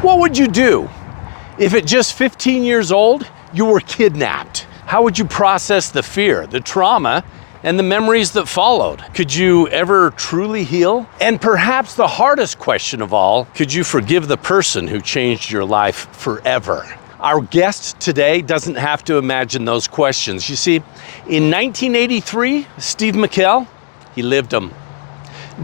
What would you do if at just 15 years old, you were kidnapped? How would you process the fear, the trauma, and the memories that followed? Could you ever truly heal? And perhaps the hardest question of all, could you forgive the person who changed your life forever? Our guest today doesn't have to imagine those questions. You see, in 1983, Steve McKell, he lived them.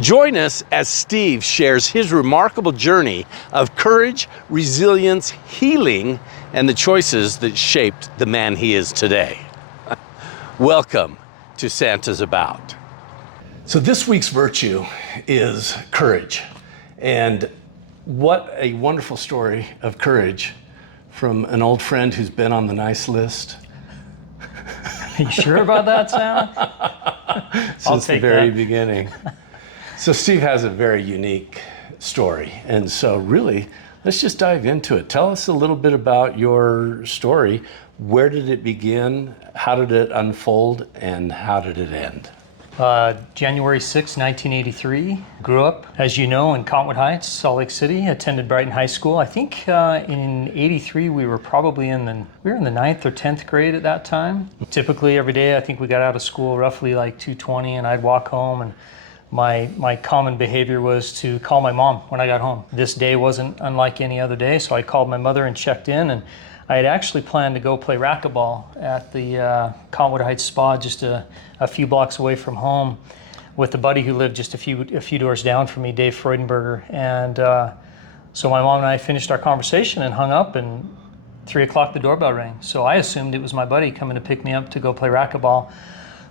Join us as Steve shares his remarkable journey of courage, resilience, healing, and the choices that shaped the man he is today. Welcome to Santa's About. So this week's virtue is courage. And what a wonderful story of courage from an old friend who's been on the nice list. Are you sure about that, Sam? Since the very beginning. So Steve has a very unique story. And so really, let's just dive into it. Tell us a little bit about your story. Where did it begin? How did it unfold? And how did it end? January 6, 1983. Grew up, as you know, in Cottonwood Heights, Salt Lake City. Attended Brighton High School. I think in 83 we were probably in the 9th or 10th grade at that time. Typically every day I think we got out of school roughly like 2:20, and I'd walk home, and my common behavior was to call my mom when I got home. This day wasn't unlike any other day, so I called my mother and checked in, and I had actually planned to go play racquetball at the Cottonwood Heights Spa, just a few blocks away from home, with a buddy who lived just a few doors down from me, Dave Freudenberger. And so my mom and I finished our conversation and hung up, and 3 o'clock the doorbell rang. So I assumed it was my buddy coming to pick me up to go play racquetball.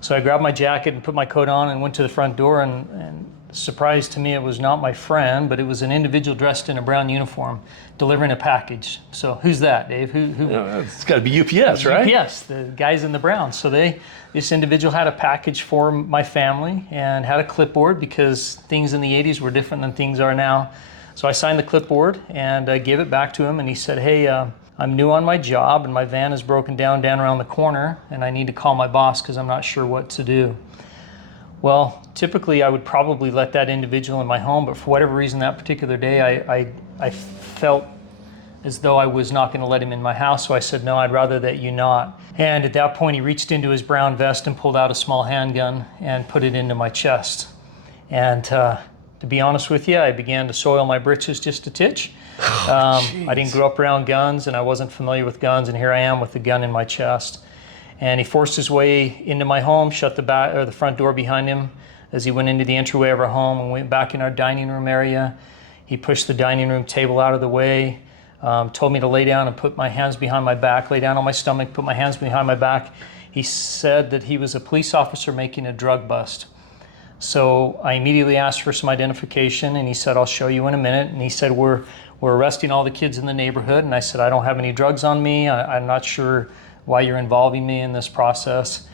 So I grabbed my jacket and put my coat on and went to the front door, and surprise to me, it was not my friend, but it was an individual dressed in a brown uniform delivering a package. So who's that, Dave? Who? It's got to be UPS, right? UPS, the guys in the brown. So this individual had a package for my family and had a clipboard, because things in the 80s were different than things are now. So I signed the clipboard and gave it back to him, and he said, hey, I'm new on my job and my van is broken down around the corner, and I need to call my boss because I'm not sure what to do. Well, typically I would probably let that individual in my home, but for whatever reason that particular day I felt as though I was not going to let him in my house, so I said, no, I'd rather that you not. And at that point he reached into his brown vest and pulled out a small handgun and put it into my chest. And to be honest with you, I began to soil my britches just a titch. I didn't grow up around guns, and I wasn't familiar with guns, and here I am with the gun in my chest. And he forced his way into my home, shut the front door behind him as he went into the entryway of our home and went back in our dining room area. He pushed the dining room table out of the way, told me to lay down and put my hands behind my back, lay down on my stomach, put my hands behind my back. He said that he was a police officer making a drug bust. So I immediately asked for some identification, and he said, I'll show you in a minute. And he said, we're arresting all the kids in the neighborhood. And I said, I don't have any drugs on me. I'm not sure why you're involving me in this process.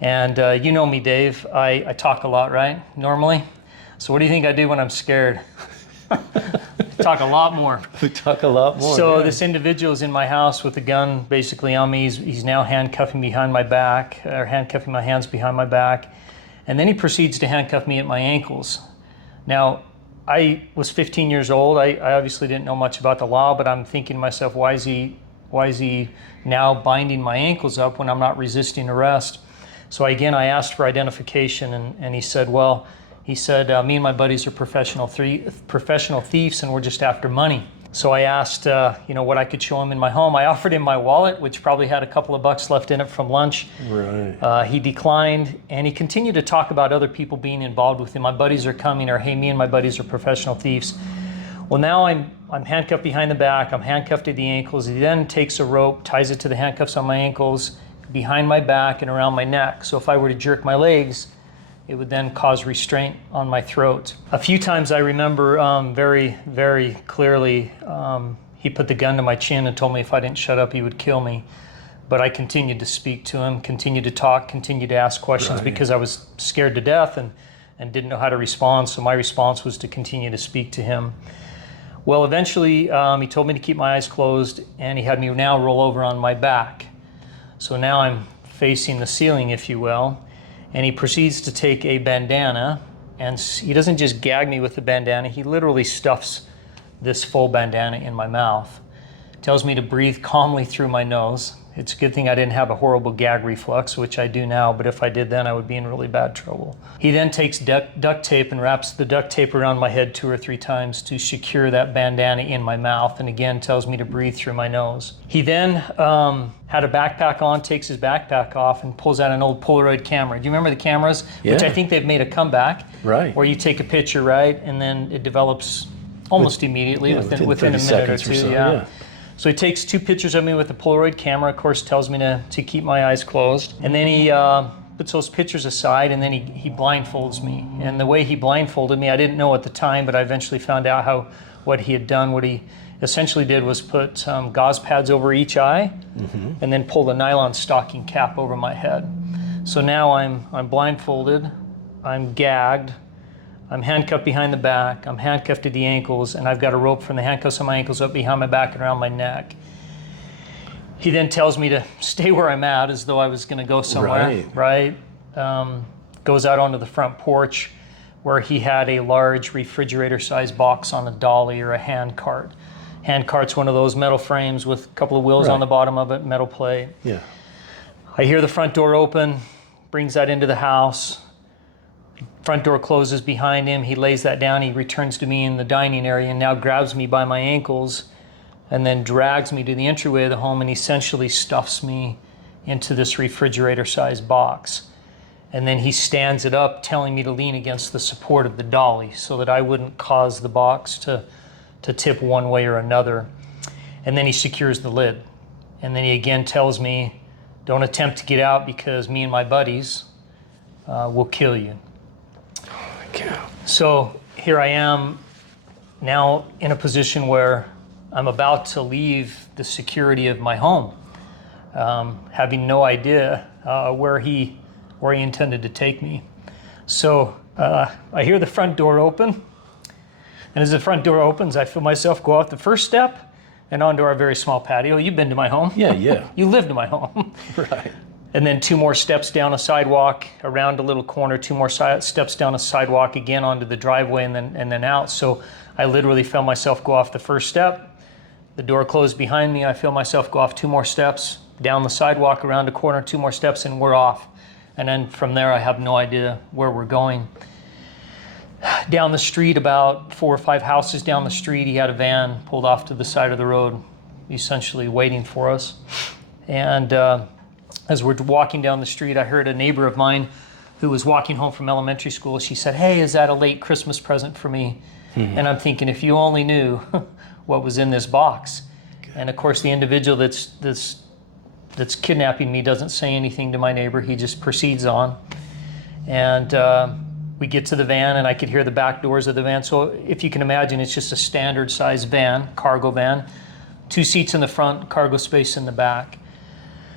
And you know me, Dave. I talk a lot, right? Normally. So what do you think I do when I'm scared? Talk a lot more. We talk a lot more. So yeah. This individual is in my house with a gun basically on me. He's now handcuffing behind my back, or handcuffing my hands behind my back. And then he proceeds to handcuff me at my ankles. Now, I was 15 years old. I obviously didn't know much about the law, but I'm thinking to myself, why is he now binding my ankles up when I'm not resisting arrest? So I asked for identification, and he said, me and my buddies are professional thieves, and we're just after money. So I asked, what I could show him in my home. I offered him my wallet, which probably had a couple of bucks left in it from lunch. Right. He declined, and he continued to talk about other people being involved with him. My buddies are coming, or hey, me and my buddies are professional thieves. Well, now I'm handcuffed behind the back. I'm handcuffed at the ankles. He then takes a rope, ties it to the handcuffs on my ankles, behind my back and around my neck. So if I were to jerk my legs, it would then cause restraint on my throat. A few times I remember very, very clearly, he put the gun to my chin and told me if I didn't shut up, he would kill me. But I continued to speak to him, continued to talk, continued to ask questions, right, because I was scared to death and didn't know how to respond. So my response was to continue to speak to him. Well, eventually he told me to keep my eyes closed, and he had me now roll over on my back. So now I'm facing the ceiling, if you will. And he proceeds to take a bandana, and he doesn't just gag me with the bandana, he literally stuffs this full bandana in my mouth. Tells me to breathe calmly through my nose. It's a good thing I didn't have a horrible gag reflex, which I do now, but if I did then, I would be in really bad trouble. He then takes duct tape and wraps the duct tape around my head 2 or 3 times to secure that bandana in my mouth, and again tells me to breathe through my nose. He then had a backpack on, takes his backpack off, and pulls out an old Polaroid camera. Do you remember the cameras? Yeah. Which I think they've made a comeback. Right. Where you take a picture, right, and then it develops almost immediately, within a minute or two. So, yeah. So he takes 2 pictures of me with the Polaroid camera, of course tells me to keep my eyes closed. And then he puts those pictures aside, and then he blindfolds me. And the way he blindfolded me, I didn't know at the time, but I eventually found out what he had done. What he essentially did was put gauze pads over each eye, and then pulled a nylon stocking cap over my head. So now I'm blindfolded, I'm gagged, I'm handcuffed behind the back, I'm handcuffed to the ankles, and I've got a rope from the handcuffs on my ankles up behind my back and around my neck. He then tells me to stay where I'm at as though I was going to go somewhere, right? Goes out onto the front porch where he had a large refrigerator-sized box on a dolly or a hand cart. Hand cart's one of those metal frames with a couple of wheels on the bottom of it, metal plate. Yeah. I hear the front door open, brings that into the house. Front door closes behind him. He lays that down. He returns to me in the dining area and now grabs me by my ankles and then drags me to the entryway of the home and essentially stuffs me into this refrigerator-sized box. And then he stands it up, telling me to lean against the support of the dolly so that I wouldn't cause the box to tip one way or another. And then he secures the lid. And then he again tells me, don't attempt to get out because me and my buddies will kill you. So here I am now in a position where I'm about to leave the security of my home, having no idea where he intended to take me. So I hear the front door open, and as the front door opens, I feel myself go out the first step and onto our very small patio. You've been to my home. Yeah. You lived in my home. Right. And then 2 more steps down a sidewalk, around a little corner, 2 more steps down a sidewalk, again onto the driveway, and then out. So I literally feel myself go off the first step. The door closed behind me. I feel myself go off 2 more steps, down the sidewalk, around a corner, 2 more steps, and we're off. And then from there, I have no idea where we're going. Down the street, about 4 or 5 houses down the street, he had a van pulled off to the side of the road, essentially waiting for us. And as we're walking down the street, I heard a neighbor of mine who was walking home from elementary school. She said, "Hey, is that a late Christmas present for me?" And I'm thinking, if you only knew what was in this box. And of course, the individual that's kidnapping me doesn't say anything to my neighbor. He just proceeds on. And we get to the van, and I could hear the back doors of the van. So if you can imagine, it's just a standard size van, cargo van, 2 seats in the front, cargo space in the back.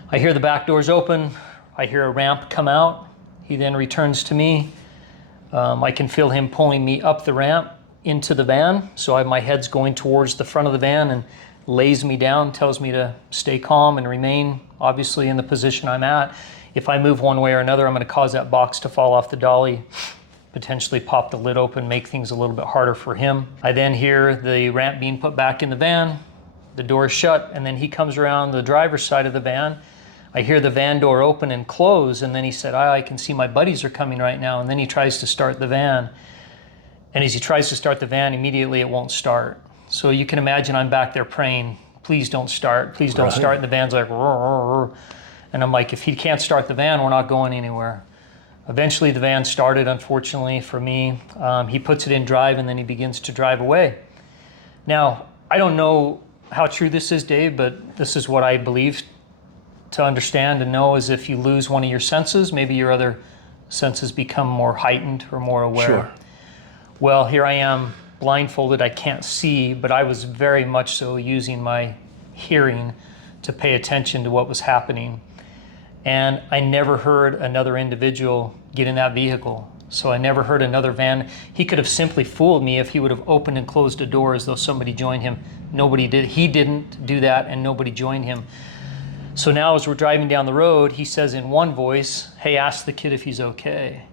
I hear the back doors open. I hear a ramp come out. He then returns to me. I can feel him pulling me up the ramp into the van. So my head's going towards the front of the van and lays me down, tells me to stay calm and remain obviously in the position I'm at. If I move one way or another, I'm going to cause that box to fall off the dolly, potentially pop the lid open, make things a little bit harder for him. I then hear the ramp being put back in the van, the door is shut, and then he comes around the driver's side of the van. I hear the van door open and close, and then he said, I can see my buddies are coming right now. And then he tries to start the van. And as he tries to start the van, immediately it won't start. So you can imagine I'm back there praying, please don't start, please don't start. And the van's like, roar, roar, roar. And I'm like, if he can't start the van, we're not going anywhere. Eventually the van started, unfortunately for me. He puts it in drive, and then he begins to drive away. Now, I don't know how true this is, Dave, but this is what I believe to understand and know is if you lose one of your senses, maybe your other senses become more heightened or more aware. Sure. Well, here I am blindfolded, I can't see, but I was very much so using my hearing to pay attention to what was happening. And I never heard another individual get in that vehicle. So I never heard another van. He could have simply fooled me if he would have opened and closed a door as though somebody joined him. Nobody did. He didn't do that, and nobody joined him. So now as we're driving down the road, he says in one voice, hey, ask the kid if he's okay.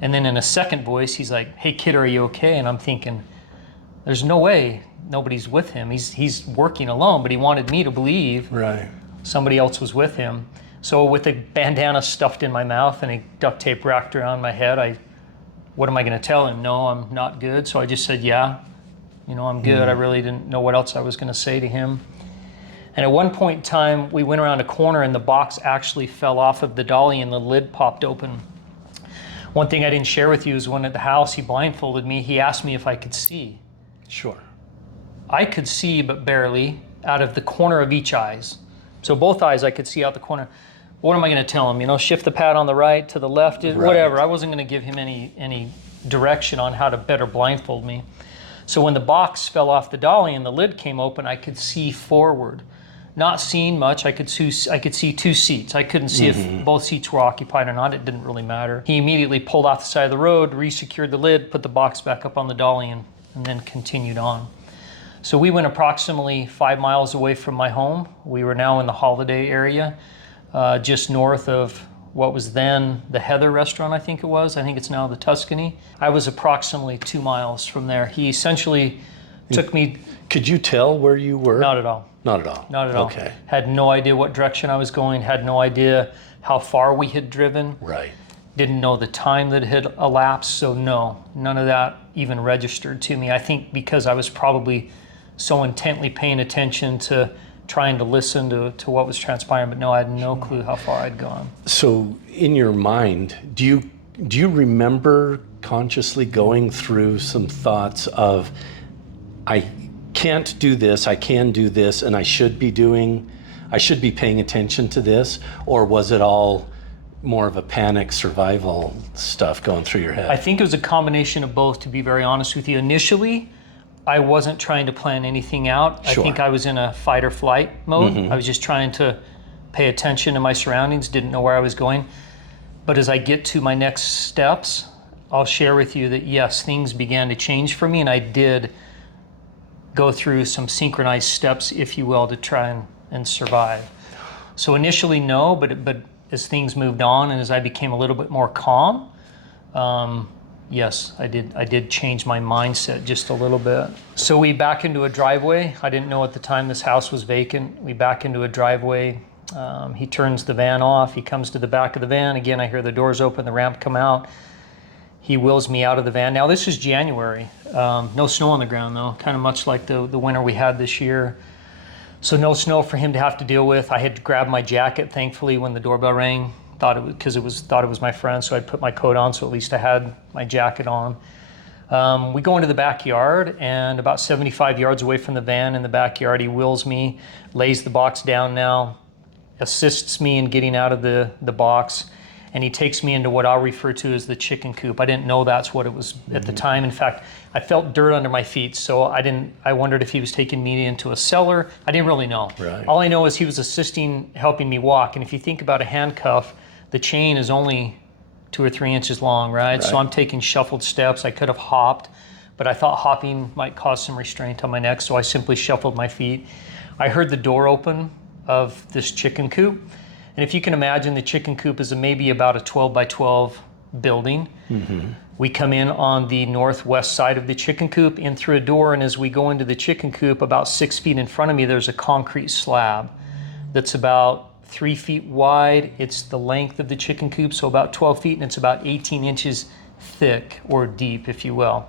And then in a second voice, he's like, hey, kid, are you okay? And I'm thinking, there's no way nobody's with him. He's working alone, but he wanted me to believe Right. somebody else was with him. So with a bandana stuffed in my mouth and a duct tape wrapped around my head, what am I going to tell him? No, I'm not good. So I just said, yeah, I'm good. I really didn't know what else I was going to say to him. And at one point in time, we went around a corner and the box actually fell off of the dolly and the lid popped open. One thing I didn't share with you is when at the house he blindfolded me, he asked me if I could see. Sure. I could see, but barely, out of the corner of each eyes. So both eyes I could see out the corner. What am I going to tell him? Shift the pad on the right to the left, whatever. I wasn't going to give him any direction on how to better blindfold me. So when the box fell off the dolly and the lid came open, I could see forward. Not seeing much, I could see two seats. I couldn't see if both seats were occupied or not. It didn't really matter. He immediately pulled off the side of the road, resecured the lid, put the box back up on the dolly, and then continued on. So we went approximately 5 miles away from my home. We were now in the Holiday area, just north of what was then the Heather restaurant, I think it was. I think it's now the Tuscany. I was approximately 2 miles from there. He essentially took me... Could you tell where you were? Not at all. Not at all? Not at all. Okay. Had no idea what direction I was going, had no idea how far we had driven. Right. Didn't know the time that had elapsed, so no, none of that even registered to me. I think because I was probably so intently paying attention to trying to listen to what was transpiring, but no, I had no clue how far I'd gone. So in your mind, do you remember consciously going through some thoughts of, I can't do this, I can do this, and I should be paying attention to this? Or was it all more of a panic survival stuff going through your head? I think it was a combination of both, to be very honest with you. Initially, I wasn't trying to plan anything out. Sure. I think I was in a fight or flight mode. I was just trying to pay attention to my surroundings, didn't know where I was going. But as I get to my next steps, I'll share with you that yes, things began to change for me, and I did go through some synchronized steps, if you will, to try and survive. So initially, no, but as things moved on and as I became a little bit more calm, yes, I did change my mindset just a little bit. So we back into a driveway. I didn't know at the time this house was vacant. We back into a driveway. He turns the van off. He comes to the back of the van. Again, I hear the doors open, the ramp come out. He wheels me out of the van. Now this is January. No snow on the ground though, kind of much like the winter we had this year. So no snow for him to have to deal with. I had to grab my jacket, thankfully, when the doorbell rang. Thought it was my friend, so I put my coat on, so at least I had my jacket on. We go into the backyard, and about 75 yards away from the van in the backyard, he wheels me, lays the box down now, assists me in getting out of the box, and he takes me into what I'll refer to as the chicken coop. I didn't know that's what it was at the time. In fact, I felt dirt under my feet, so I wondered if he was taking me into a cellar. I didn't really know. Right. All I know is he was helping me walk, and if you think about a handcuff, the chain is only 2 or 3 inches long, right? So I'm taking shuffled steps. I could have hopped, but I thought hopping might cause some restraint on my neck, so I simply shuffled my feet. I heard the door open of this chicken coop, and if you can imagine, the chicken coop is maybe about a 12 by 12 building. We come in on the northwest side of the chicken coop, in through a door, and as we go into the chicken coop, about 6 feet in front of me, there's a concrete slab that's about 3 feet wide. It's the length of the chicken coop, so about 12 feet, and it's about 18 inches thick or deep, if you will.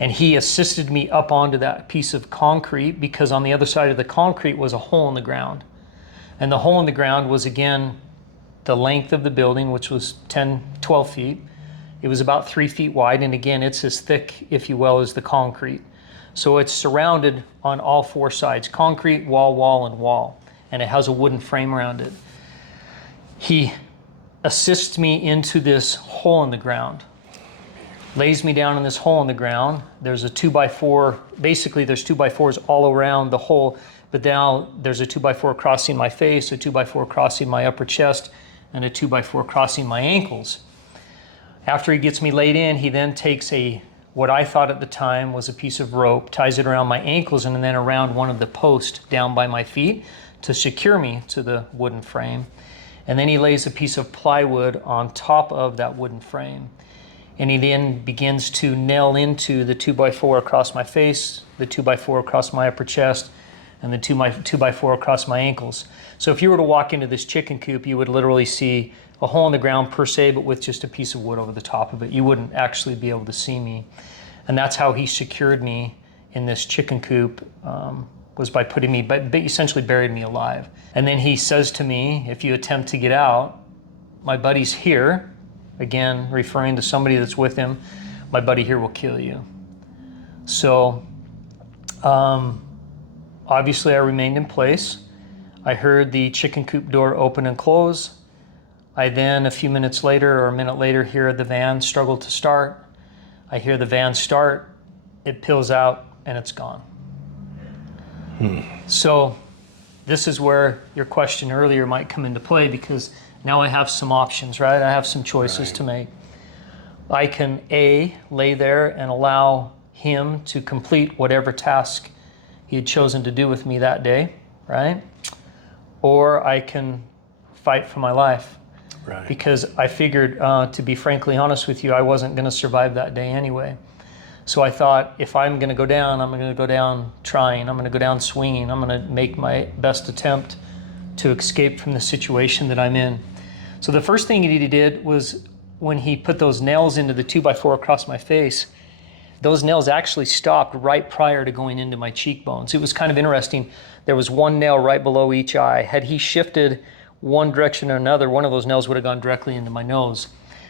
And he assisted me up onto that piece of concrete because on the other side of the concrete was a hole in the ground. And the hole in the ground was, again, the length of the building, which was 10, 12 feet. It was about 3 feet wide, and again, it's as thick, if you will, as the concrete. So it's surrounded on all 4 sides, concrete, wall, and wall. And it has a wooden frame around it. He assists me into this hole in the ground, lays me down in this hole in the ground. There's a 2x4, basically there's 2x4s all around the hole, but now there's a 2x4 crossing my face, a 2x4 crossing my upper chest, and a 2x4 crossing my ankles. After he gets me laid in, he then takes what I thought at the time was a piece of rope, ties it around my ankles and then around one of the posts down by my feet to secure me to the wooden frame. And then he lays a piece of plywood on top of that wooden frame. And he then begins to nail into the 2x4 across my face, the 2x4 across my upper chest, and the 2x4 across my ankles. So if you were to walk into this chicken coop, you would literally see a hole in the ground per se, but with just a piece of wood over the top of it. You wouldn't actually be able to see me. And that's how he secured me in this chicken coop, was by putting me, but essentially buried me alive. And then he says to me, if you attempt to get out, my buddy's here, again, referring to somebody that's with him, my buddy here will kill you. So obviously I remained in place. I heard the chicken coop door open and close. I then, a few minutes later or a minute later, hear the van struggle to start. I hear the van start, it peels out, and it's gone. So this is where your question earlier might come into play, because now I have some options, right? I have some choices to make. I can A, lay there and allow him to complete whatever task he had chosen to do with me that day, right? Or I can fight for my life. Right. Because I figured, to be frankly honest with you, I wasn't going to survive that day anyway. So I thought, if I'm going to go down, I'm going to go down trying. I'm going to go down swinging. I'm going to make my best attempt to escape from the situation that I'm in. So the first thing he did was, when he put those nails into the 2x4 across my face, those nails actually stopped right prior to going into my cheekbones. It was kind of interesting. There was one nail right below each eye. Had he shifted one direction or another, one of those nails would have gone directly into my nose.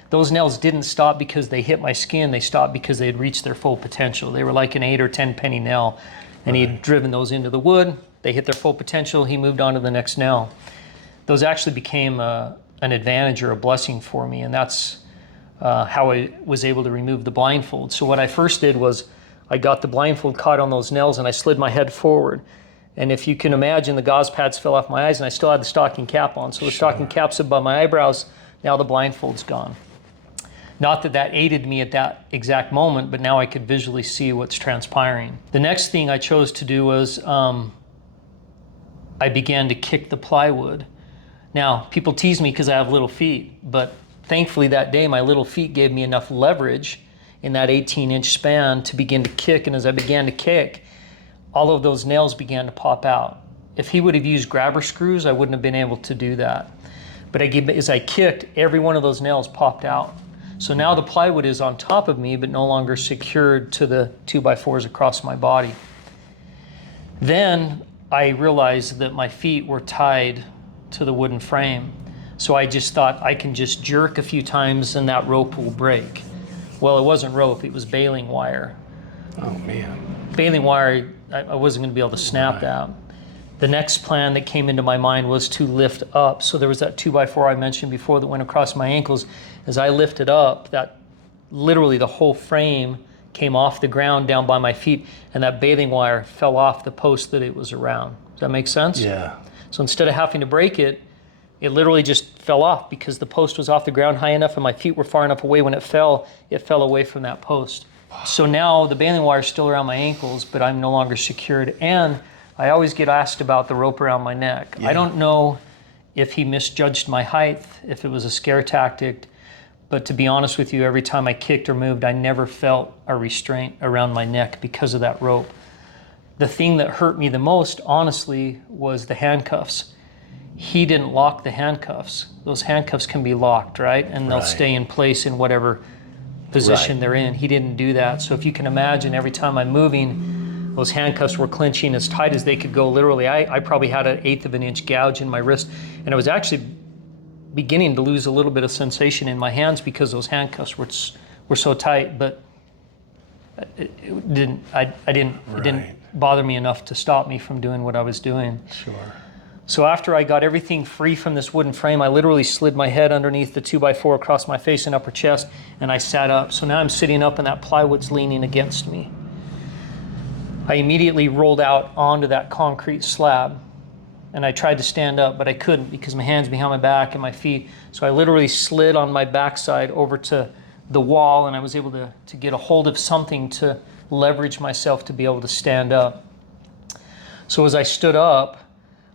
Those nails didn't stop because they hit my skin. They stopped because they had reached their full potential. They were like an 8 or 10 penny nail, and he had driven those into the wood. They hit their full potential. He moved on to the next nail. Those actually became an advantage or a blessing for me, and that's how I was able to remove the blindfold. So what I first did was, I got the blindfold caught on those nails, and I slid my head forward. And if you can imagine, the gauze pads fell off my eyes, and I still had the stocking cap on. So the stocking cap's above my eyebrows. Now the blindfold's gone. Not that that aided me at that exact moment, but now I could visually see what's transpiring. The next thing I chose to do was, I began to kick the plywood. Now, people tease me because I have little feet, but thankfully that day my little feet gave me enough leverage in that 18-inch span to begin to kick, and as I began to kick, all of those nails began to pop out. If he would have used grabber screws, I wouldn't have been able to do that. But as I kicked, every one of those nails popped out. So now the plywood is on top of me, but no longer secured to the 2x4s across my body. Then I realized that my feet were tied to the wooden frame. So I just thought, I can just jerk a few times and that rope will break. Well, it wasn't rope, it was baling wire. Oh man. Baling wire, I wasn't going to be able to snap that. The next plan that came into my mind was to lift up. So there was that 2x4 I mentioned before that went across my ankles. As I lifted up, that literally the whole frame came off the ground down by my feet, and that baling wire fell off the post that it was around. Does that make sense? Yeah. So instead of having to break it, it literally just fell off because the post was off the ground high enough and my feet were far enough away. When it fell away from that post. So now the baling wire is still around my ankles, but I'm no longer secured. And I always get asked about the rope around my neck. Yeah. I don't know if he misjudged my height, if it was a scare tactic, but to be honest with you, every time I kicked or moved, I never felt a restraint around my neck because of that rope. The thing that hurt me the most, honestly, was the handcuffs. He didn't lock the handcuffs. Those handcuffs can be locked, right? And they'll stay in place in whatever position they're in. He didn't do that. So if you can imagine, every time I'm moving, those handcuffs were clenching as tight as they could go. Literally, I probably had an 1/8 of an inch gouge in my wrist, and I was actually beginning to lose a little bit of sensation in my hands because those handcuffs were so tight. But it didn't bother me enough to stop me from doing what I was doing. Sure. So after I got everything free from this wooden frame, I literally slid my head underneath the 2x4 across my face and upper chest, and I sat up. So now I'm sitting up and that plywood's leaning against me. I immediately rolled out onto that concrete slab, and I tried to stand up, but I couldn't because my hands behind my back and my feet. So I literally slid on my backside over to the wall, and I was able to get a hold of something to leverage myself to be able to stand up. So as I stood up,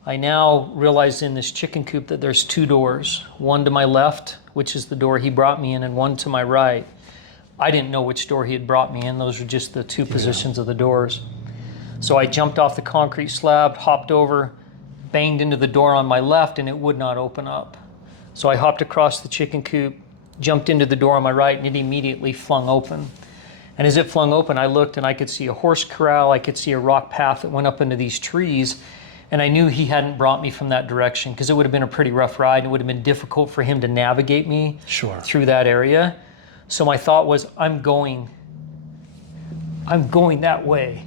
I now realized in this chicken coop that there's 2 doors, one to my left, which is the door he brought me in, and one to my right. I didn't know which door he had brought me in. Those were just the two positions of the doors. So I jumped off the concrete slab, hopped over, banged into the door on my left, and it would not open up. So I hopped across the chicken coop, jumped into the door on my right, and it immediately flung open. And as it flung open, I looked and I could see a horse corral. I could see a rock path that went up into these trees. And I knew he hadn't brought me from that direction, because it would have been a pretty rough ride. It would have been difficult for him to navigate me through that area. So my thought was, I'm going that way.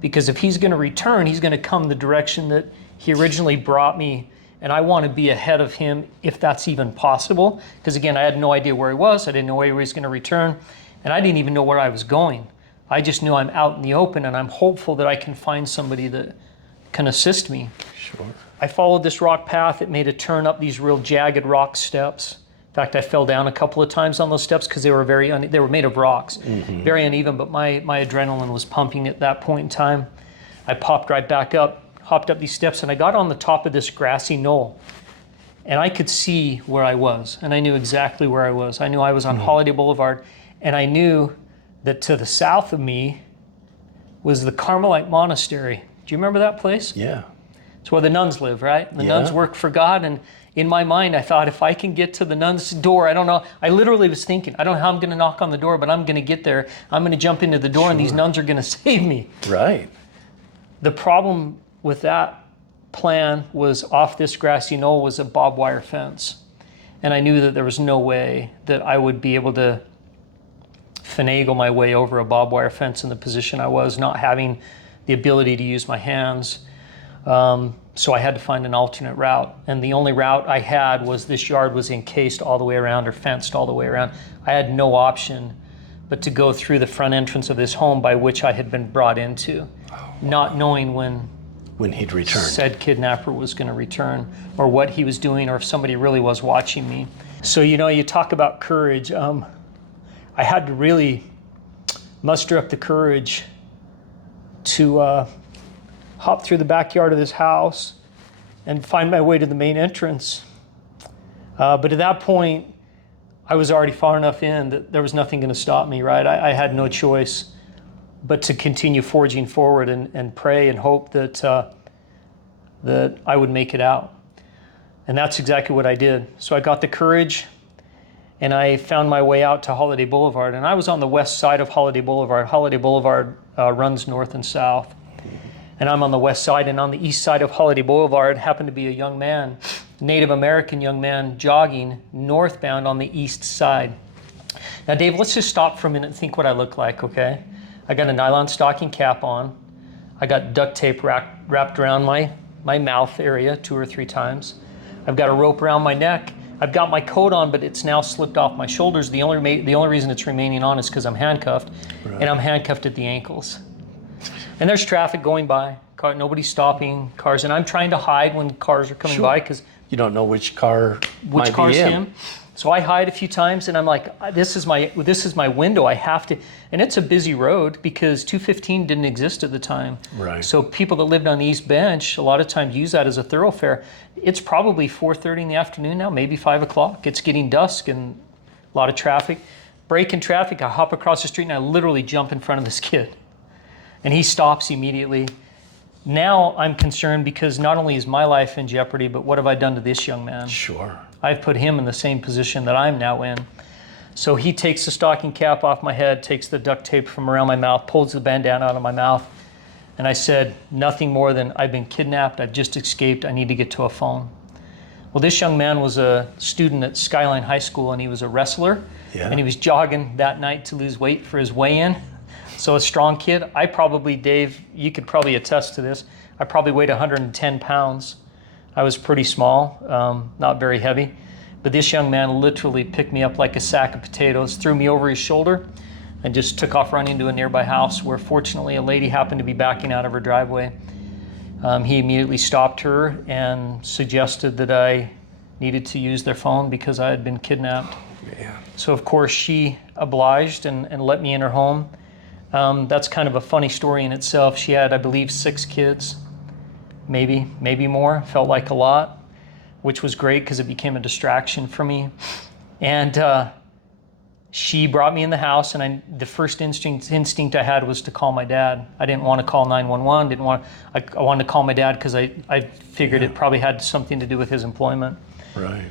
Because if he's going to return, he's going to come the direction that he originally brought me. And I want to be ahead of him if that's even possible. Because again, I had no idea where he was. I didn't know where he was going to return. And I didn't even know where I was going. I just knew I'm out in the open, and I'm hopeful that I can find somebody that can assist me. Sure. I followed this rock path. It made a turn up these real jagged rock steps. In fact, I fell down a couple of times on those steps because they were they were made of rocks, very uneven, but my adrenaline was pumping at that point in time. I popped right back up, hopped up these steps, and I got on the top of this grassy knoll. And I could see where I was, and I knew exactly where I was. I knew I was on Holiday Boulevard, and I knew that to the south of me was the Carmelite Monastery. Do you remember that place? Yeah. It's where the nuns live, right? The nuns work for God, and in my mind, I thought, if I can get to the nun's door, I don't know. I literally was thinking, I don't know how I'm going to knock on the door, but I'm going to get there. I'm going to jump into the door, and these nuns are going to save me. Right. The problem with that plan was, off this grassy knoll was a barbed wire fence. And I knew that there was no way that I would be able to finagle my way over a barbed wire fence in the position I was, not having the ability to use my hands. So I had to find an alternate route. And the only route I had was, this yard was encased all the way around, or fenced all the way around. I had no option but to go through the front entrance of this home by which I had been brought into, not knowing when he'd return, said kidnapper was going to return, or what he was doing, or if somebody really was watching me. So, you talk about courage. I had to really muster up the courage to hop through the backyard of this house and find my way to the main entrance. But at that point, I was already far enough in that there was nothing going to stop me, right? I had no choice but to continue forging forward and pray and hope that I would make it out. And that's exactly what I did. So I got the courage, and I found my way out to Holiday Boulevard. And I was on the west side of Holiday Boulevard. Holiday Boulevard runs north and south. And I'm on the west side, and on the east side of Holiday Boulevard happened to be a young man, Native American young man, jogging northbound on the east side. Now, Dave, let's just stop for a minute and think what I look like, okay? I got a nylon stocking cap on. I got duct tape wrapped around my mouth area 2 or 3 times. I've got a rope around my neck. I've got my coat on, but it's now slipped off my shoulders. The only reason it's remaining on is because I'm handcuffed, and I'm handcuffed at the ankles. And there's traffic going by, nobody's stopping cars, and I'm trying to hide when cars are coming by, because you don't know which car's him. So I hide a few times, and I'm like, this is my window. I have to, and it's a busy road because 215 didn't exist at the time. Right. So people that lived on the East Bench a lot of times use that as a thoroughfare. It's probably 4:30 in the afternoon now, maybe 5 o'clock. It's getting dusk and a lot of traffic. Break in traffic. I hop across the street and I literally jump in front of this kid. And he stops immediately. Now I'm concerned because not only is my life in jeopardy, but what have I done to this young man? Sure. I've put him in the same position that I'm now in. So he takes the stocking cap off my head, takes the duct tape from around my mouth, pulls the bandana out of my mouth. And I said, nothing more than, I've been kidnapped, I've just escaped, I need to get to a phone. Well, this young man was a student at Skyline High School, and he was a wrestler. Yeah. And he was jogging that night to lose weight for his weigh-in. So a strong kid. I probably, Dave, you could probably attest to this, I probably weighed 110 pounds. I was pretty small, not very heavy. But this young man literally picked me up like a sack of potatoes, threw me over his shoulder, and just took off running to a nearby house where fortunately a lady happened to be backing out of her driveway. He immediately stopped her and suggested that I needed to use their phone because I had been kidnapped. Yeah. So of course she obliged and let me in her home. That's kind of a funny story in itself. She had, I believe, 6 kids, maybe more, felt like a lot, which was great because it became a distraction for me. And She brought me in the house, and the first instinct I had was to call my dad. I didn't want to call 911. I wanted to call my dad because I figured it probably had something to do with his employment. Right.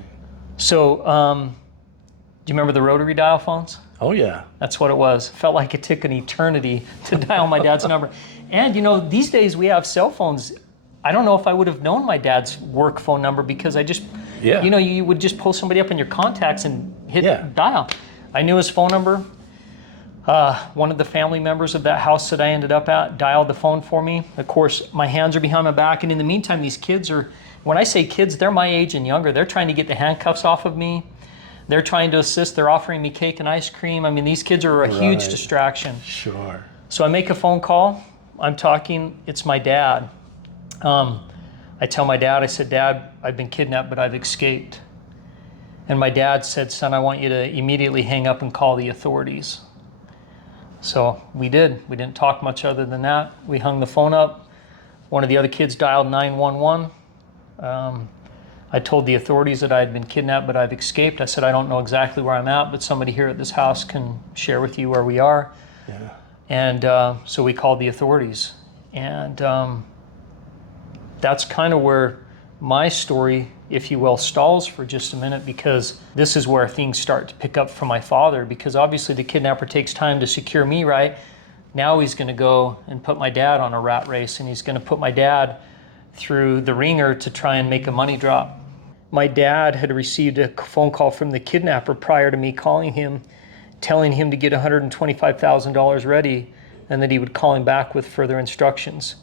So, do you remember the rotary dial phones? Oh yeah. That's what it was. Felt like it took an eternity to dial my dad's number. And these days we have cell phones. I don't know if I would have known my dad's work phone number because I just, you would just pull somebody up in your contacts and hit dial. I knew his phone number. One of the family members of that house that I ended up at dialed the phone for me. Of course, my hands are behind my back, and in the meantime, these kids are, when I say kids, they're my age and younger. They're trying to get the handcuffs off of me. They're trying to assist. They're offering me cake and ice cream. I mean, these kids are a huge distraction. Sure. So I make a phone call. I'm talking, it's my dad. I tell my dad, I said, Dad, I've been kidnapped, but I've escaped. And my dad said, son, I want you to immediately hang up and call the authorities. So we did. We didn't talk much other than that. We hung the phone up. One of the other kids dialed 911. I told the authorities that I had been kidnapped, but I've escaped. I said, I don't know exactly where I'm at, but somebody here at this house can share with you where we are. Yeah. And so we called the authorities. And that's kind of where my story, if you will, stalls for just a minute, because this is where things start to pick up for my father, because obviously the kidnapper takes time to secure me, right? Now he's going to go and put my dad on a rat race, and he's going to put my dad through the ringer to try and make a money drop. My dad had received a phone call from the kidnapper prior to me calling him, telling him to get $125,000 ready and that he would call him back with further instructions.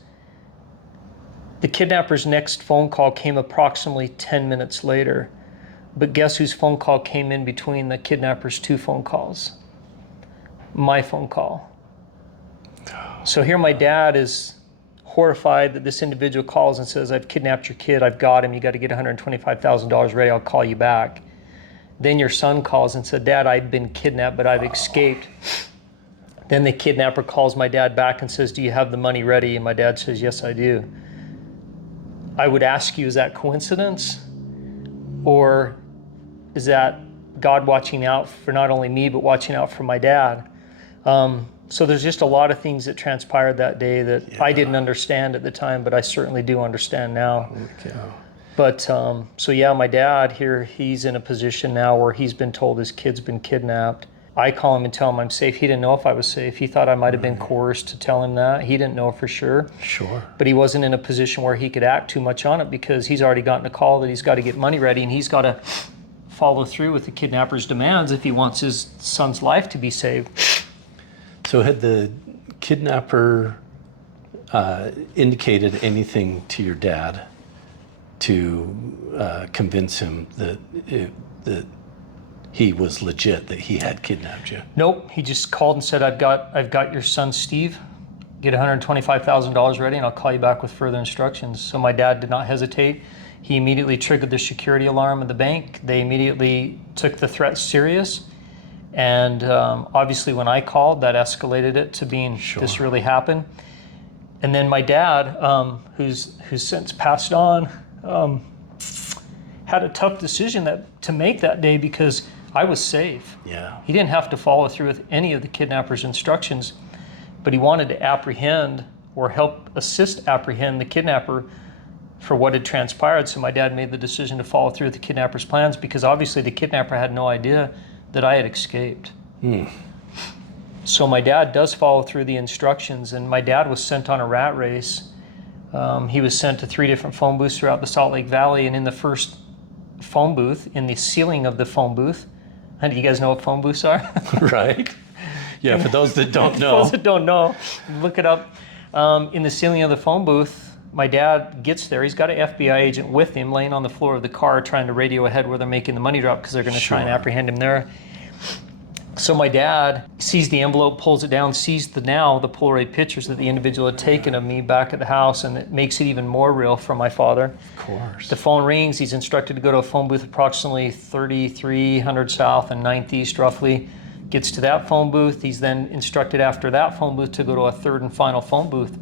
The kidnapper's next phone call came approximately 10 minutes later, but guess whose phone call came in between the kidnapper's two phone calls? My phone call. So here my dad is horrified that this individual calls and says, I've kidnapped your kid, I've got him, you got to get $125,000 ready, I'll call you back. Then your son calls and said, Dad, I've been kidnapped, but I've escaped. Then the kidnapper calls my dad back and says, do you have the money ready? And my dad says, yes, I do. I would ask you, is that coincidence? Or is that God watching out for not only me, but watching out for my dad? So there's just a lot of things that transpired that day that I didn't understand at the time, but I certainly do understand now. Okay. But so yeah, my dad here, he's in a position now where he's been told his kid's been kidnapped. I call him and tell him I'm safe. He didn't know if I was safe. He thought I might have been coerced to tell him that. He didn't know for sure. Sure. But he wasn't in a position where he could act too much on it because he's already gotten a call that he's got to get money ready, and he's got to follow through with the kidnapper's demands if he wants his son's life to be saved. So had the kidnapper indicated anything to your dad to convince him that he was legit, that he had kidnapped you? Nope. He just called and said, I've got your son, Steve. Get $125,000 ready and I'll call you back with further instructions. So my dad did not hesitate. He immediately triggered the security alarm at the bank. They immediately took the threat serious. And obviously when I called, that escalated it to being, this really happened. And then my dad, who's since passed on, had a tough decision to make that day because I was safe. Yeah. He didn't have to follow through with any of the kidnapper's instructions, but he wanted to apprehend or help assist apprehend the kidnapper for what had transpired. So my dad made the decision to follow through with the kidnapper's plans because obviously the kidnapper had no idea that I had escaped. So my dad does follow through the instructions, and my dad was sent on a rat race. He was sent to 3 different phone booths throughout the Salt Lake Valley, and in the first phone booth, in the ceiling of the phone booth, and do you guys know what phone booths are? Right. Yeah, for those that don't know. Those that don't know, look it up. In the ceiling of the phone booth, my dad gets there. He's got an FBI agent with him laying on the floor of the car trying to radio ahead where they're making the money drop because they're going to try and apprehend him there. So my dad sees the envelope, pulls it down, sees the Polaroid pictures that the individual had taken of me back at the house, and it makes it even more real for my father. Of course. The phone rings. He's instructed to go to a phone booth approximately 3300 South and 9th East roughly. Gets to that phone booth. He's then instructed after that phone booth to go to a third and final phone booth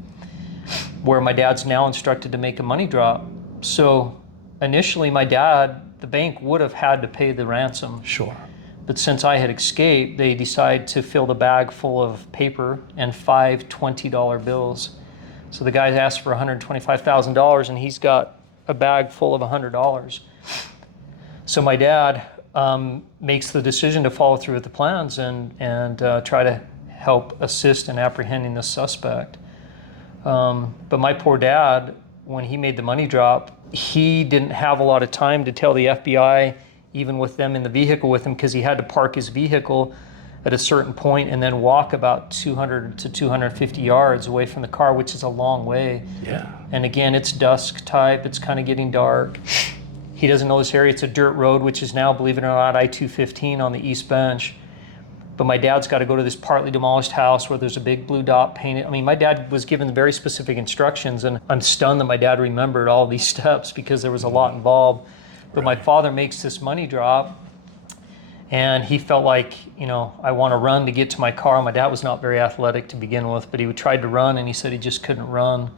where my dad's now instructed to make a money drop. So initially my dad, the bank would have had to pay the ransom. Sure. But since I had escaped, they decided to fill the bag full of paper and 5 $20 bills. So the guy asked for $125,000 and he's got a bag full of $100. So my dad makes the decision to follow through with the plans and try to help assist in apprehending the suspect. But my poor dad, when he made the money drop, he didn't have a lot of time to tell the FBI, even with them in the vehicle with him, because he had to park his vehicle at a certain point and then walk about 200 to 250 yards away from the car, which is a long way. Yeah. And again, it's dusk type, it's kind of getting dark. He doesn't know this area. It's a dirt road, which is now, believe it or not, I-215 on the East Bench. But my dad's got to go to this partly demolished house where there's a big blue dot painted. I mean, my dad was given very specific instructions, and I'm stunned that my dad remembered all these steps because there was a lot involved. But my father makes this money drop, and he felt like, you know, I want to run to get to my car. My dad was not very athletic to begin with, but he tried to run, and he said he just couldn't run.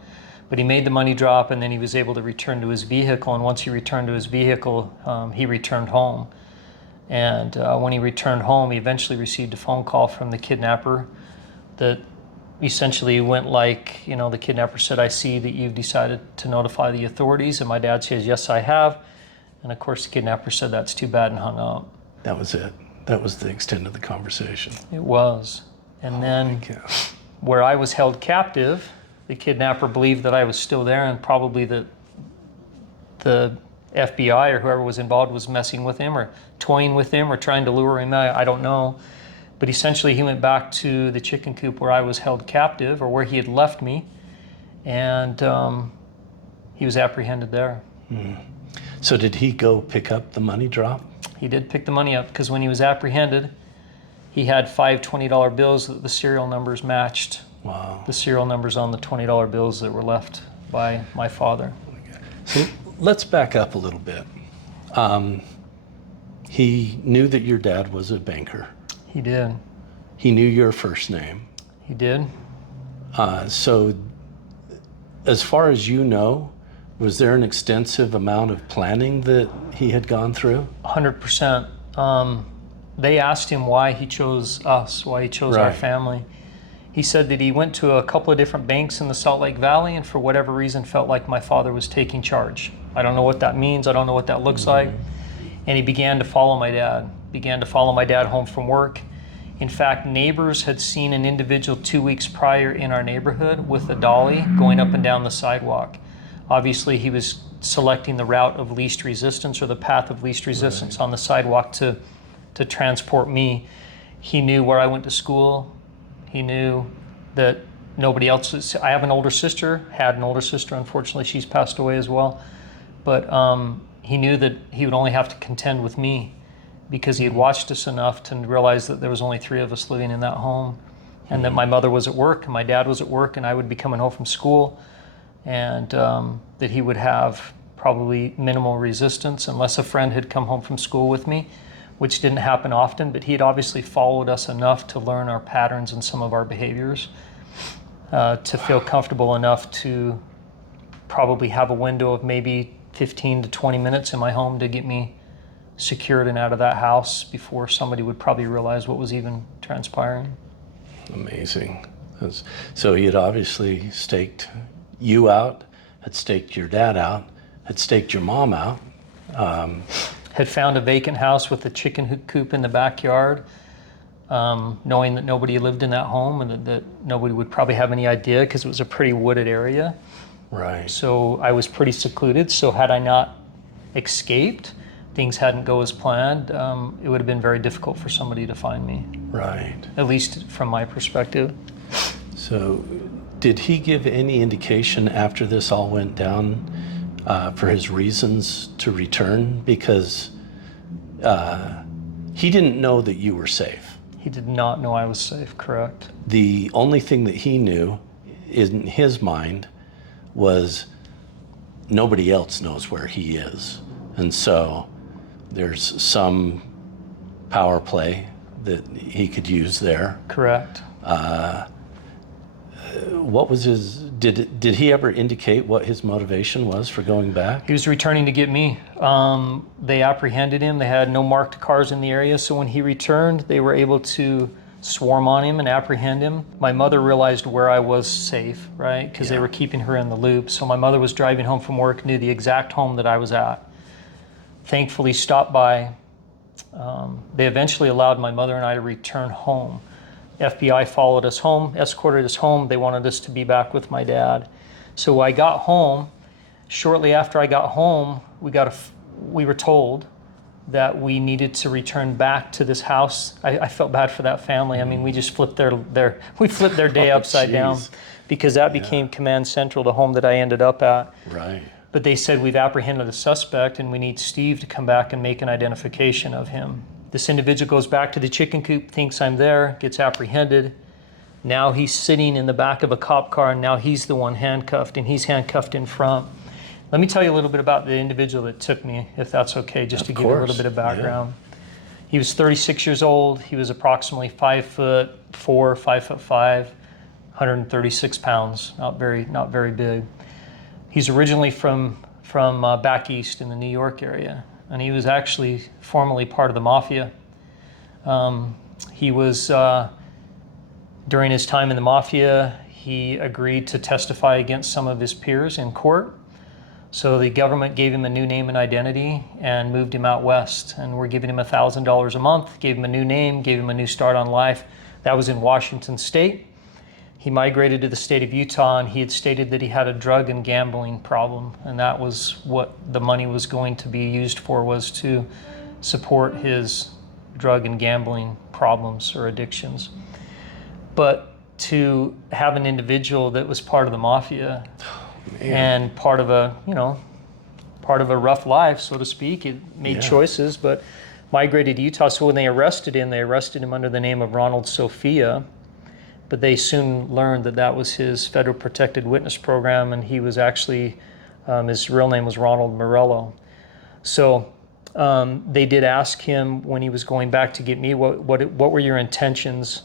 But he made the money drop, and then he was able to return to his vehicle. And once he returned to his vehicle, he returned home. And when he returned home, he eventually received a phone call from the kidnapper that essentially went like, you know, the kidnapper said, "I see that you've decided to notify the authorities." And my dad says, "Yes, I have." And of course, the kidnapper said, "That's too bad," and hung up. That was it. That was the extent of the conversation. It was. And then where I was held captive, the kidnapper believed that I was still there, and probably that the FBI or whoever was involved was messing with him or toying with him or trying to lure him out. I don't know. But essentially he went back to the chicken coop where I was held captive, or where he had left me, and he was apprehended there. So did he go pick up the money drop? He did pick the money up, because when he was apprehended, he had 5 $20 bills that the serial numbers matched. Wow. The serial numbers on the $20 bills that were left by my father. So let's back up a little bit. He knew that your dad was a banker. He did. He knew your first name. He did. So as far as you know, was there an extensive amount of planning that he had gone through? 100%. They asked him why he chose us, why he chose our family. He said that he went to a couple of different banks in the Salt Lake Valley, and for whatever reason felt like my father was taking charge. I don't know what that means. I don't know what that looks like. And he began to follow my dad home from work. In fact, neighbors had seen an individual 2 weeks prior in our neighborhood with a dolly going up and down the sidewalk. Obviously, he was selecting the route of least resistance, or the path of least resistance on the sidewalk to transport me. He knew where I went to school. He knew that nobody else. I have an older sister, had an older sister. Unfortunately, she's passed away as well. But he knew that he would only have to contend with me, because he had watched us enough to realize that there was only 3 of us living in that home, and that my mother was at work and my dad was at work, and I would be coming home from school, and that he would have probably minimal resistance unless a friend had come home from school with me, which didn't happen often, but he had obviously followed us enough to learn our patterns and some of our behaviors, to feel comfortable enough to probably have a window of maybe 15 to 20 minutes in my home to get me secured and out of that house before somebody would probably realize what was even transpiring. Amazing. So he had obviously staked you out, had staked your dad out, had staked your mom out. Had found a vacant house with a chicken coop in the backyard, knowing that nobody lived in that home, and that nobody would probably have any idea, because it was a pretty wooded area. Right. So I was pretty secluded. So had I not escaped, things hadn't go as planned, it would have been very difficult for somebody to find me. Right. At least from my perspective. So did he give any indication after this all went down for his reasons to return? Because he didn't know that you were safe. He did not know I was safe, correct. The only thing that he knew in his mind was nobody else knows where he is. And so there's some power play that he could use there. Correct. What was his Did he ever indicate what his motivation was for going back? He was returning to get me. They apprehended him. They had no marked cars in the area. So when he returned, they were able to swarm on him and apprehend him. My mother realized where I was safe, right? Because they were keeping her in the loop. So my mother was driving home from work, knew the exact home that I was at. Thankfully stopped by. They eventually allowed my mother and I to return home. FBI followed us home, escorted us home. They wanted us to be back with my dad. So I got home. Shortly after I got home, we were told that we needed to return back to this house. I felt bad for that family. I mean, we just flipped their day upside down, because that became Command Central, the home that I ended up at. Right. But they said, we've apprehended a suspect and we need Steve to come back and make an identification of him. This individual goes back to the chicken coop, thinks I'm there, gets apprehended. Now he's sitting in the back of a cop car, and now he's the one handcuffed, and he's handcuffed in front. Let me tell you a little bit about the individual that took me, if that's okay, just to give you a little bit of background. He was 36 years old. He was approximately 5'4", 5'5", 136 pounds, not very big. He's originally from back east in the New York area, and he was actually formerly part of the mafia. He was, during his time in the mafia, he agreed to testify against some of his peers in court. So the government gave him a new name and identity and moved him out west. And we're giving him $1,000 a month, gave him a new name, gave him a new start on life. That was in Washington State. He migrated to the state of Utah, and he had stated that he had a drug and gambling problem. And that was what the money was going to be used for, was to support his drug and gambling problems or addictions. But to have an individual that was part of the mafia, and part of a rough life, so to speak. It made choices, but migrated to Utah. So when they arrested him under the name of Ronald Sophia, but they soon learned that that was his federal protected witness program, and he was actually, his real name was Ronald Morello. So they did ask him when he was going back to get me, what were your intentions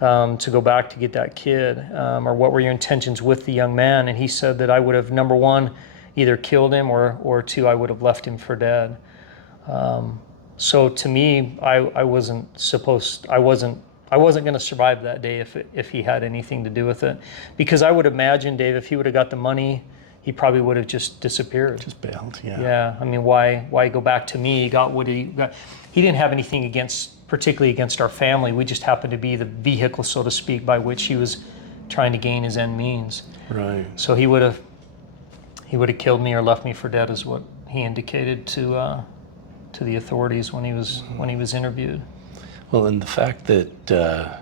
to go back to get that kid, or what were your intentions with the young man? And he said that I would have, number one, either killed him, or two, I would have left him for dead. So to me, I wasn't going to survive that day if he had anything to do with it, because I would imagine, Dave, if he would have got the money, he probably would have just disappeared. Just bailed, Yeah, I mean, why go back to me? He got what he got. He didn't have anything particularly against our family. We just happened to be the vehicle, so to speak, by which he was trying to gain his end means. Right. So he would have killed me or left me for dead, is what he indicated to the authorities when he was interviewed. Well, and the fact that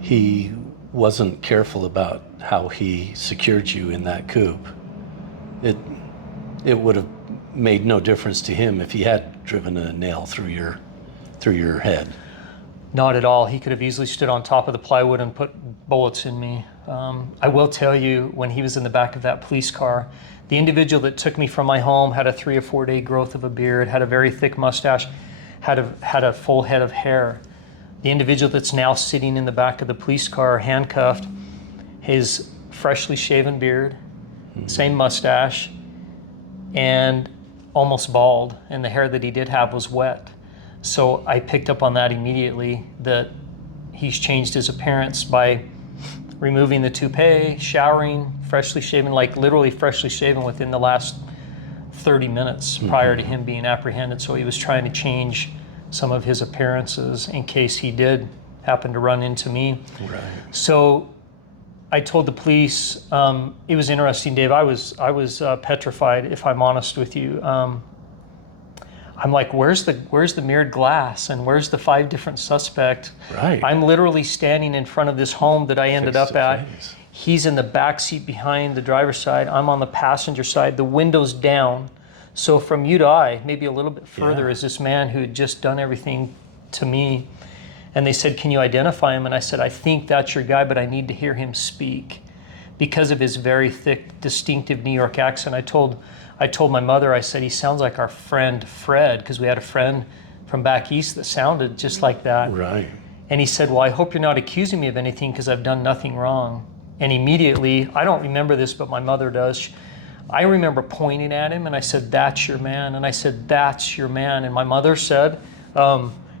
he wasn't careful about how he secured you in that coop, it would have made no difference to him if he had driven a nail through your head. Not at all. He could have easily stood on top of the plywood and put bullets in me. I will tell you, when he was in the back of that police car, the individual that took me from my home had a 3 or 4 day growth of a beard, had a very thick mustache, had a full head of hair. The individual that's now sitting in the back of the police car, handcuffed, his freshly shaven beard, same mustache, and almost bald, and the hair that he did have was wet. So I picked up on that immediately, that he's changed his appearance by removing the toupee, showering, freshly shaven, like literally freshly shaven within the last 30 minutes prior to him being apprehended. So he was trying to change some of his appearances in case he did happen to run into me. Right. So I told the police, it was interesting, Dave. I was petrified, if I'm honest with you. I'm like, where's the mirrored glass, and where's the 5 different suspects? Right. I'm literally standing in front of this home that I ended up at. He's in the back seat behind the driver's side. I'm on the passenger side. The window's down. So from you to I, maybe a little bit further, is this man who had just done everything to me. And they said, can you identify him? And I said, I think that's your guy, but I need to hear him speak because of his very thick, distinctive New York accent. I told my mother, I said, he sounds like our friend Fred, because we had a friend from back east that sounded just like that. Right. And he said, well, I hope you're not accusing me of anything, because I've done nothing wrong. And immediately, I don't remember this, but my mother does. I remember pointing at him and I said, "That's your man." And I said, "That's your man." And my mother said,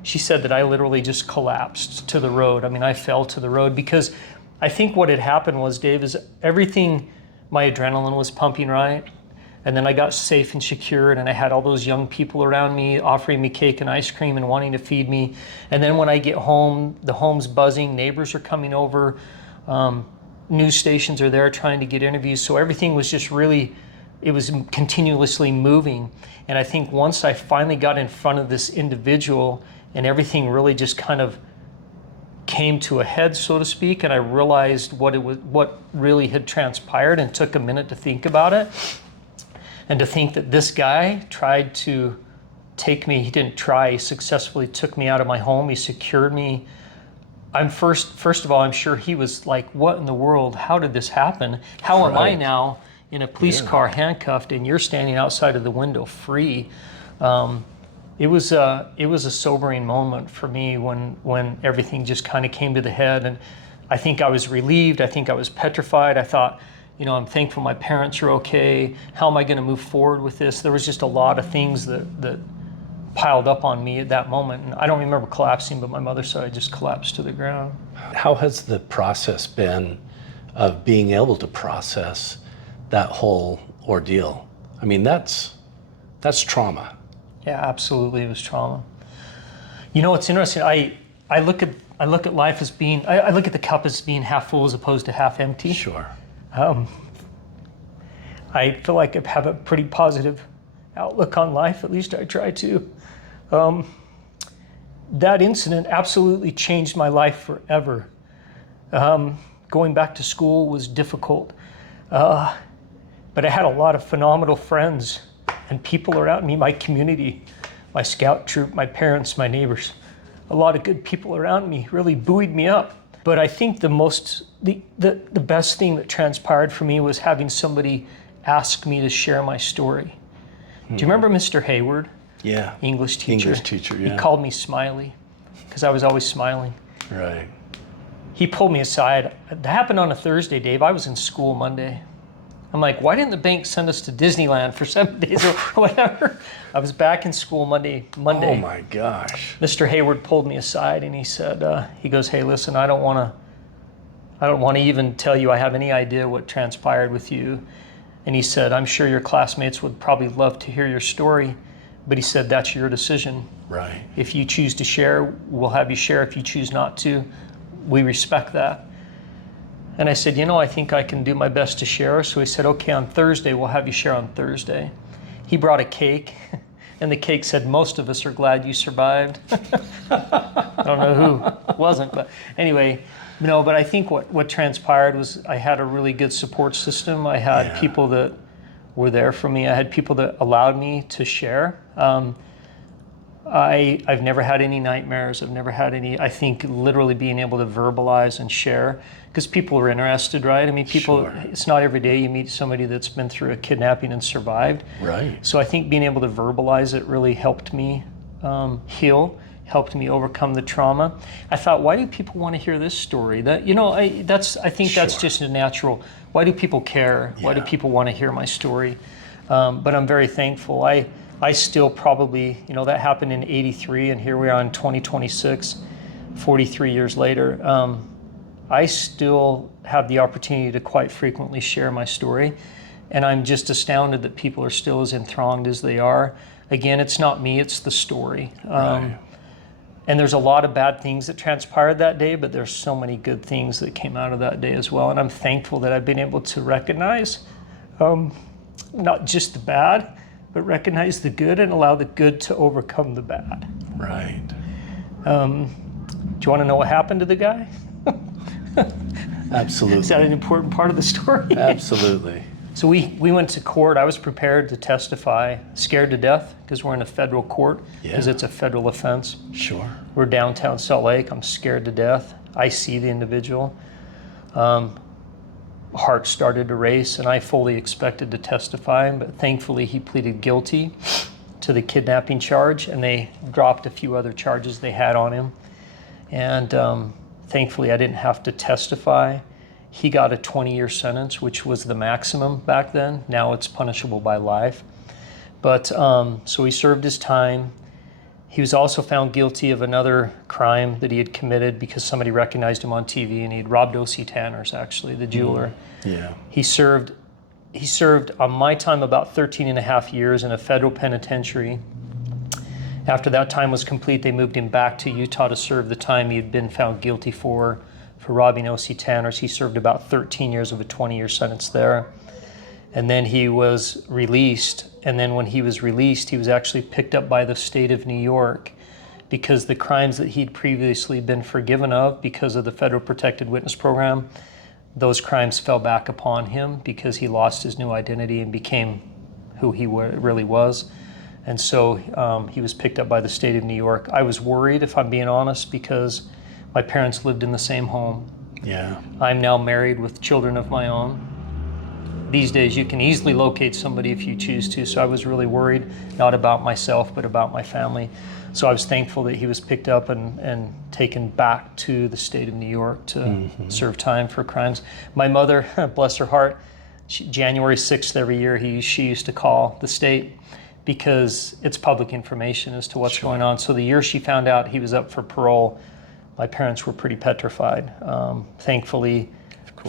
she said that I literally just collapsed to the road. I mean, I fell to the road because I think what had happened was, Dave, is everything, my adrenaline was pumping right. And then I got safe and secured, and I had all those young people around me offering me cake and ice cream and wanting to feed me. And then when I get home, the home's buzzing, neighbors are coming over, news stations are there trying to get interviews. So everything was just really, it was continuously moving. And I think once I finally got in front of this individual and everything really just kind of came to a head, so to speak, and I realized what really had transpired, and took a minute to think about it. And to think that this guy tried to take me, he didn't try, he successfully took me out of my home, he secured me. First of all, I'm sure he was like, what in the world, how did this happen? How am I now in a police car handcuffed and you're standing outside of the window free? It was a sobering moment for me when everything just kind of came to the head. And I think I was relieved, I think I was petrified. I thought, I'm thankful my parents are okay. How am I going to move forward with this? There was just a lot of things that piled up on me at that moment. And I don't remember collapsing, but my mother said I just collapsed to the ground. How has the process been of being able to process that whole ordeal? I mean, that's trauma. Yeah, absolutely, it was trauma. It's interesting. I look at life as being, I look at the cup as being half full as opposed to half empty. Sure. I feel like I have a pretty positive outlook on life, at least I try to. That incident absolutely changed my life forever. Going back to school was difficult, but I had a lot of phenomenal friends and people around me, my community, my scout troop, my parents, my neighbors. A lot of good people around me really buoyed me up. But I think the best thing that transpired for me was having somebody ask me to share my story. Do you remember Mr. Hayward? Yeah. English teacher. English teacher, yeah. He called me Smiley because I was always smiling. Right. He pulled me aside. That happened on a Thursday, Dave. I was in school Monday. I'm like, why didn't the bank send us to Disneyland for 7 days or whatever? I was back in school Monday. Oh my gosh. Mr. Hayward pulled me aside and he said, he goes, "Hey, listen, I don't want to even tell you I have any idea what transpired with you." And he said, "I'm sure your classmates would probably love to hear your story, but," he said, "that's your decision. Right. If you choose to share, we'll have you share. If you choose not to, we respect that." And I said, I think I can do my best to share. So he said, "Okay, on Thursday, we'll have you share on Thursday." He brought a cake, and the cake said, "Most of us are glad you survived." I don't know who wasn't, but anyway, but I think what transpired was I had a really good support system. I had people that were there for me. I had people that allowed me to share. I've never had any nightmares. I've never had any, I think literally being able to verbalize and share, because people are interested, right? I mean, It's not every day you meet somebody that's been through a kidnapping and survived. Right. So I think being able to verbalize it really helped me heal, helped me overcome the trauma. I thought, why do people want to hear this story? That, I think that's just a natural. Why do people care? Yeah. Why do people want to hear my story? But I'm very thankful. I still probably, that happened in '83, and here we are in 2026, 43 years later. I still have the opportunity to quite frequently share my story, and I'm just astounded that people are still as enthralled as they are. Again, it's not me, it's the story. Right. And there's a lot of bad things that transpired that day, but there's so many good things that came out of that day as well. And I'm thankful that I've been able to recognize not just the bad, but recognize the good and allow the good to overcome the bad. Right. Do you want to know what happened to the guy? Absolutely. Is that an important part of the story? Absolutely. So we went to court. I was prepared to testify, scared to death because we're in a federal court, because it's a federal offense. Sure. We're downtown Salt Lake. I'm scared to death. I see the individual. Heart started to race, and I fully expected to testify, but thankfully he pleaded guilty to the kidnapping charge, and they dropped a few other charges they had on him. And thankfully I didn't have to testify. He got a 20-year sentence, which was the maximum back then. Now it's punishable by life. But so he served his time. He was also found guilty of another crime that he had committed because somebody recognized him on TV, and he had robbed O.C. Tanner's, actually, the jeweler. Yeah. He served on my time about 13 and a half years in a federal penitentiary. After that time was complete, they moved him back to Utah to serve the time he had been found guilty for robbing O.C. Tanner's. He served about 13 years of a 20-year sentence there. And then he was released. And then when he was released, he was actually picked up by the state of New York because the crimes that he'd previously been forgiven of because of the Federal Protected Witness Program, those crimes fell back upon him because he lost his new identity and became who he really was. And so he was picked up by the state of New York. I was worried, if I'm being honest, because my parents lived in the same home. Yeah. I'm now married with children of my own. These days you can easily locate somebody if you choose to, so I was really worried, not about myself, but about my family. So I was thankful that he was picked up and taken back to the state of New York to serve time for crimes. My mother, bless her heart, January 6th every year, she used to call the state because it's public information as to what's going on. So the year she found out he was up for parole, my parents were pretty petrified. Thankfully,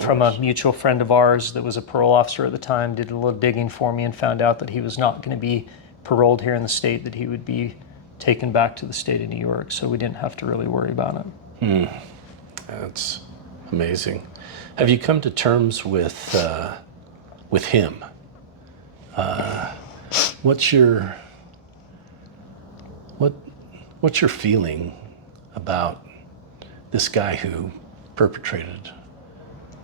from a mutual friend of ours that was a parole officer at the time, did a little digging for me and found out that he was not going to be paroled here in the state, that he would be taken back to the state of New York. So we didn't have to really worry about it. That's amazing. Have you come to terms with him? What's your feeling about this guy who perpetrated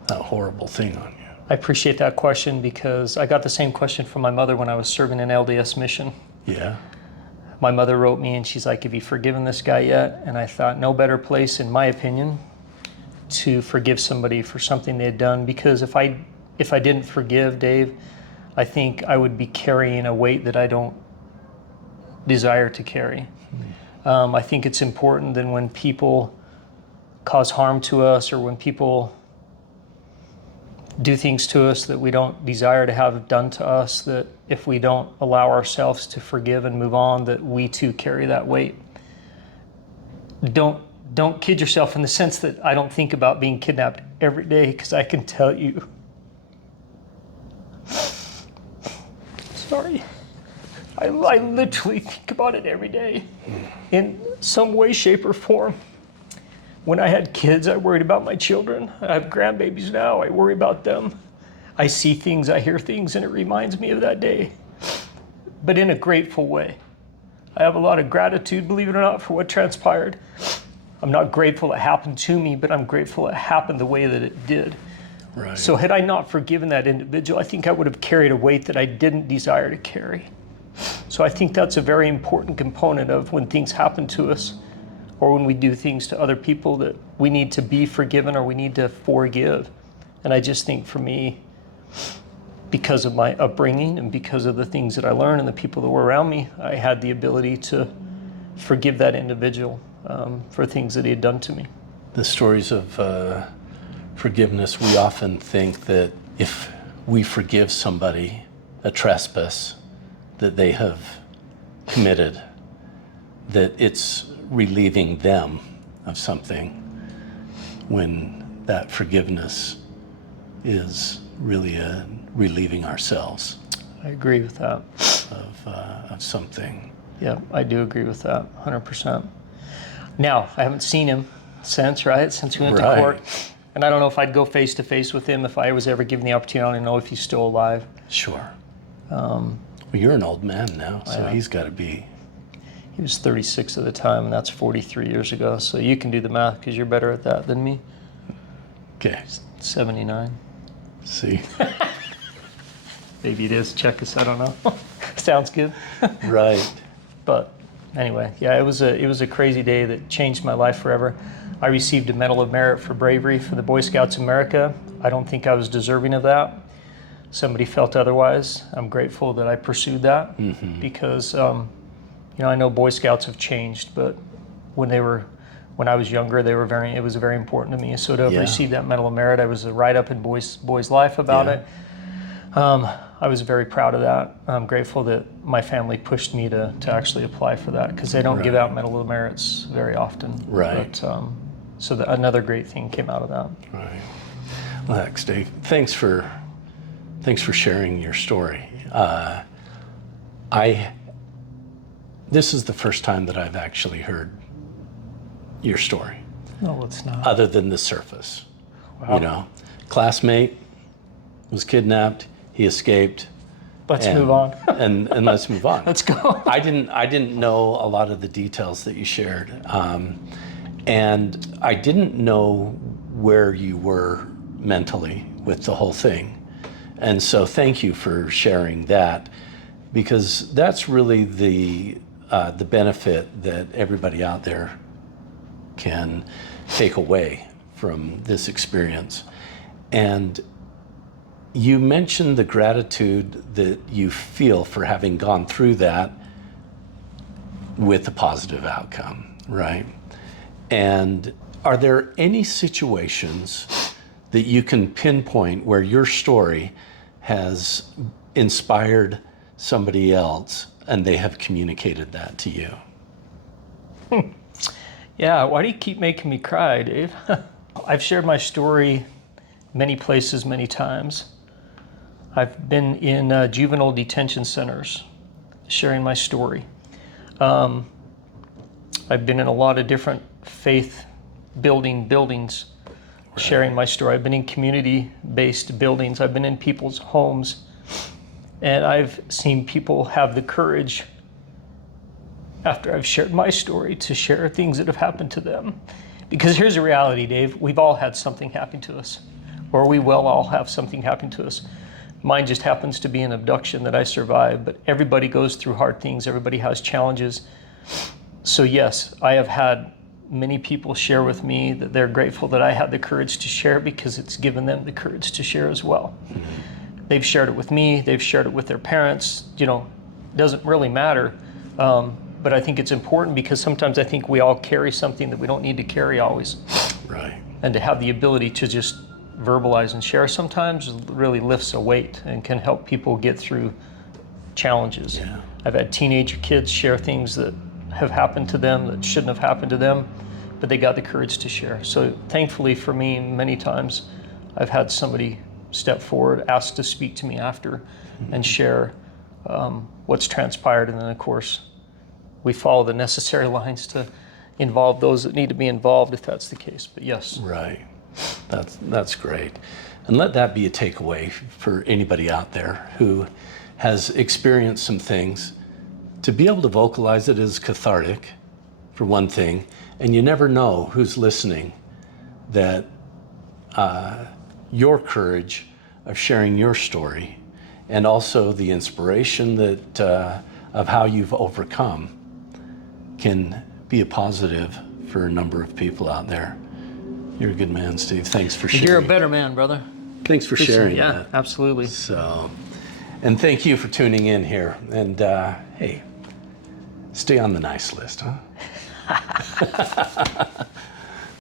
that horrible thing on you? I appreciate that question because I got the same question from my mother when I was serving an LDS mission. Yeah. My mother wrote me and she's like, have you forgiven this guy yet? And I thought, no better place, in my opinion, to forgive somebody for something they had done, because if I didn't forgive Dave, I think I would be carrying a weight that I don't desire to carry. I think it's important that when people cause harm to us or when people do things to us that we don't desire to have done to us, that if we don't allow ourselves to forgive and move on, that we too carry that weight. Don't kid yourself in the sense that I don't think about being kidnapped every day, because I can tell you, sorry, I literally think about it every day in some way, shape, or form. When I had kids, I worried about my children. I have grandbabies now, I worry about them. I see things, I hear things, and it reminds me of that day, but in a grateful way. I have a lot of gratitude, believe it or not, for what transpired. I'm not grateful it happened to me, but I'm grateful it happened the way that it did. Right. So had I not forgiven that individual, I think I would have carried a weight that I didn't desire to carry. So I think that's a very important component of when things happen to us, or when we do things to other people, that we need to be forgiven or we need to forgive. And I just think for me, because of my upbringing and because of the things that I learned and the people that were around me, I had the ability to forgive that individual for things that he had done to me. The stories of forgiveness, we often think that if we forgive somebody a trespass that they have committed, that it's relieving them of something, when that forgiveness is really relieving ourselves. I agree with that. Of something. Yeah, I do agree with that, 100%. Now, I haven't seen him since we went to court. And I don't know if I'd go face to face with him if I was ever given the opportunity. I don't know if he's still alive. Sure. Well, you're an old man now, so he's got to be. He was 36 at the time, and that's 43 years ago. So you can do the math because you're better at that than me. Okay. 79. See. Maybe it is. Check us. I don't know. Sounds good. Right. But anyway, yeah, it was a crazy day that changed my life forever. I received a Medal of Merit for bravery for the Boy Scouts of America. I don't think I was deserving of that. Somebody felt otherwise. I'm grateful that I pursued that because, I know Boy Scouts have changed, but when they were when I was younger, it was very important to me. So to have Yeah. received that Medal of Merit, I was a write-up in Boy's Life about Yeah. it. I was very proud of that. I'm grateful that my family pushed me to actually apply for that, because they don't give Right. out Medal of Merits very often. Right. But, so another great thing came out of that. Right. Well, thanks, Dave. Thanks for sharing your story. This is the first time that I've actually heard your story, No, it's not. other than the surface. Wow. You know, classmate was kidnapped. He escaped. Let's move on. and let's move on. Let's go. I didn't know a lot of the details that you shared, and I didn't know where you were mentally with the whole thing, and so thank you for sharing that, because that's really the benefit that everybody out there can take away from this experience. And you mentioned the gratitude that you feel for having gone through that with a positive outcome, right? And are there any situations that you can pinpoint where your story has inspired somebody else and they have communicated that to you? Yeah, why do you keep making me cry, Dave? I've shared my story many places, many times. I've been in juvenile detention centers sharing my story. I've been in a lot of different faith buildings sharing my story. I've been in community-based buildings. I've been in people's homes. And I've seen people have the courage, after I've shared my story, to share things that have happened to them. Because here's the reality, Dave. We've all had something happen to us, or we will all have something happen to us. Mine just happens to be an abduction that I survived, but everybody goes through hard things. Everybody has challenges. So yes, I have had many people share with me that they're grateful that I had the courage to share, because it's given them the courage to share as well. Mm-hmm. They've shared it with me. They've shared it with their parents. You know, it doesn't really matter. But I think it's important, because sometimes I think we all carry something that we don't need to carry always. Right. And to have the ability to just verbalize and share sometimes really lifts a weight and can help people get through challenges. Yeah. I've had teenage kids share things that have happened to them that shouldn't have happened to them, but they got the courage to share. So thankfully for me, many times I've had somebody step forward, ask to speak to me after, and share what's transpired. And then of course, we follow the necessary lines to involve those that need to be involved if that's the case. But yes. Right. That's great. And let that be a takeaway for anybody out there who has experienced some things. To be able to vocalize it is cathartic, for one thing, and you never know who's listening, that your courage of sharing your story, and also the inspiration that of how you've overcome, can be a positive for a number of people out there. You're a good man, Steve. Thanks for sharing. You're a better man, brother. Thanks for sharing Yeah, that. absolutely. So, and thank you for tuning in here. And hey, stay on the nice list, huh?